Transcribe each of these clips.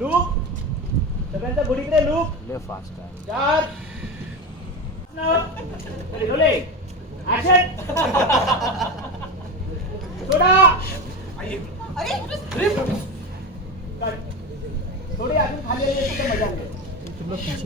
Look सगळ्यांचा गुडीकडे look लय fast आहे चार। रोले ऍक्शन सोडा कट. थोडी अजून खाली असती तर मज़ा आली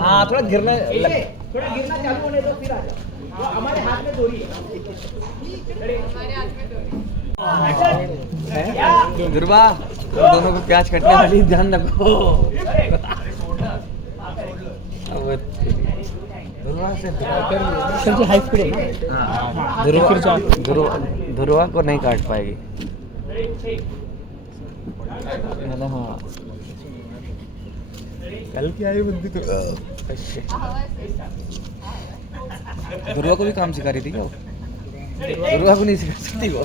हाँ थोड़ा गिरना इसे थोड़ा गिरना चालू होने दो फिर आ जाओ। वो हमारे हाथ में डोरी है। Ready? Action. या. दुर्वा तुम दोनों को प्याज कटने वाली ध्यान रखो। है। हाँ ध्रुवा ध्रुवा ध्रुवा को नहीं काट पाएगी। मतलब हाँ। कल की आई बुद्धि तो। ध्रुवा को भी काम सिखा रही थी क्या वो? ध्रुवा को नहीं सिखा सकती वो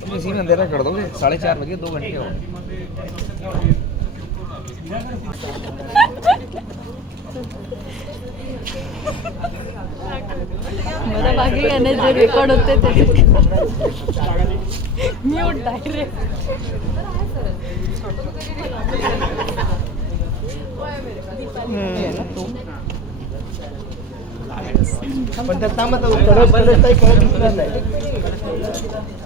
तुम इसी में अंधेरा कर दोगे? साढ़े चार बजे दो घंटे हो। मला बाकी गाणे जे रेकॉर्ड होते ते म्यूट डायरेक्ट पण त्या थांबा तो कडक कडक काही कळत दिसणार नाही आता काय नाही.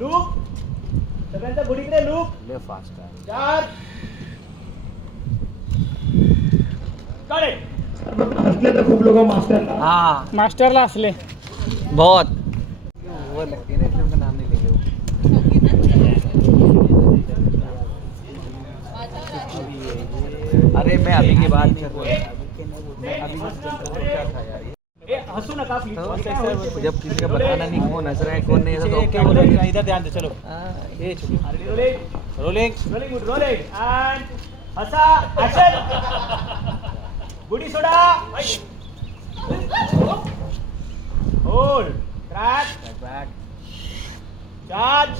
Look. सगळ्यांचा गुडीकडे लूक ले फास्ट है चार। करेक्ट असले तर खूप लोक मास्टर हाँ मास्टरला असले बहुत। वो लगती है ना इसलिए उनका नाम नहीं लेंगे वो। अरे मैं अभी की बात कर रहा हूँ। मैं अभी ये? तो जब किसी का बताना नहीं कौन हंस रहा है कौन नहीं हंस तो क्या बोलोगे इधर ध्यान दे चलो। हाँ, rolling rolling. Rolling. Good rolling. And हसा ऍक्शन गुडी soda. Hold track back charge.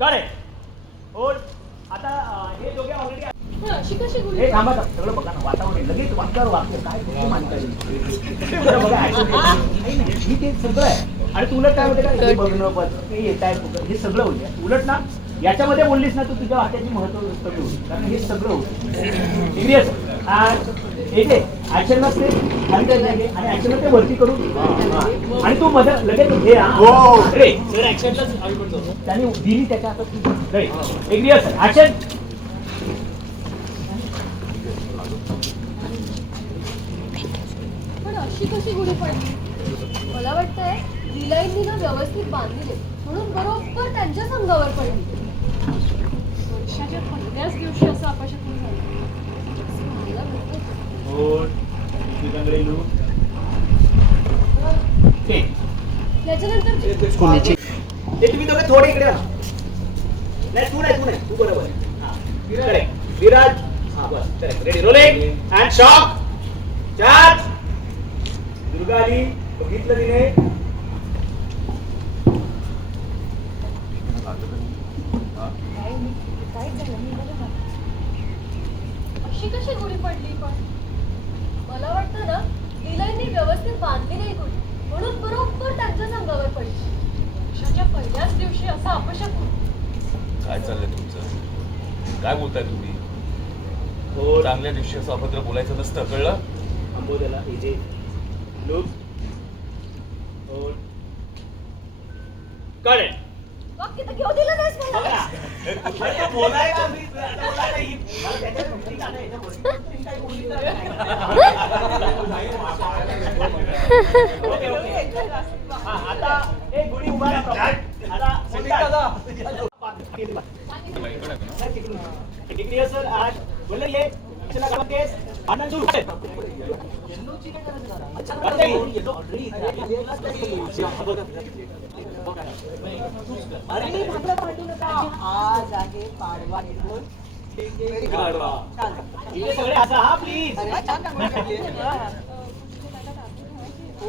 Correct hold आता हे दोघे ऑलरेडी हे थांबा. सगळं बघा ना वातावरण आहे. लगेच वाक्यावर वाक्य काय मानता येईल आहे. ही. ते सगळं आहे. आणि तू उलट काय होते का हे बघणं बघ हे येत आहे हे सगळं होईल. उलट ना याच्यामध्ये बोललीस ना तू तुझ्या वाक्याची महत्त्व कमी होईल कारण हे सगळं होईल. डिग्री असं एक ऍक्शन नसते खाली काय नाही आणि ऍक्शन ते वरती करून आणि तू मध्ये लगेच हे हा. रे सर ऍक्शनलाच त्यांनी दिली त्याच्या हातात. एग्री असं ऍक्शन अशी कशी गुढी पडली? मला वाटतंय रिलायन्सनी ना व्यवस्थित बांधलेले म्हणून बरोबर त्यांच्या संघावर पडली. वर्षाच्या पहिल्याच दिवशी असं अपशकुन झालं. ते त्याच्यानंतर ते तुम्ही दोघे थोडे इकडे. नाही तू नाही तू नाही. तू बरोबर आहे. हा. Correct. विराज. हा बस. Ready rolling and shock charge Durga आली बघितलं तिने. अशी कशी गुढी पडली पण? मला वाटतं ना रिलायन्सनी व्यवस्थित बांधली नाही गुढी. म्हणून बरोबर त्यांच्या संघावर पडली. वर्षाच्या पहिल्याच दिवशी असं अपशकुन. काय चाललंय तुमचं? काय बोलताय तुम्ही? होल्ड चांगल्या दिवशी असं अभद्र बोलायचं नसतं कळलं? अंबोदला Look. Hold. Cut it. बघ तिथं आज बोललेली चला, गावात आज आहे पाडवा हा प्लीज़. हो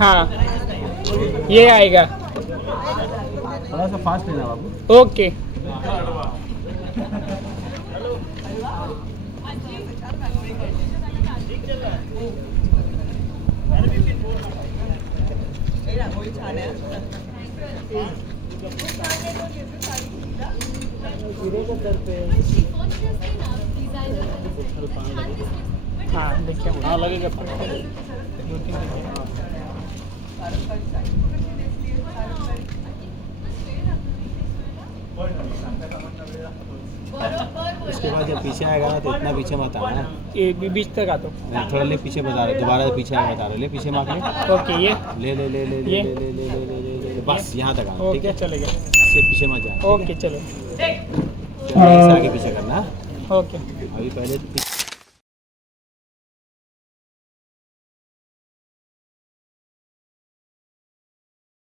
हाँ ये आएगा। थोड़ा सा फास्ट लेना बाबू। ओके। हे. पण हाँ देखिए हाँ लगेगा उसके बाद जब पीछे आएगा ना तो इतना पीछे मत आना। ये भी बीच तक आता मैं थोड़ा ले पीछे बता रहा दोबारा पीछे आएगा बता रहा। ले पीछे मार ले ओके ये। ले ले ले ले ले ले ले ले ले ले ले ले बस यहाँ तक आना ठीक है? चलेगा इससे पीछे मत जाना ओके चलो। आगे पीछे करना। ओके। अभी पहले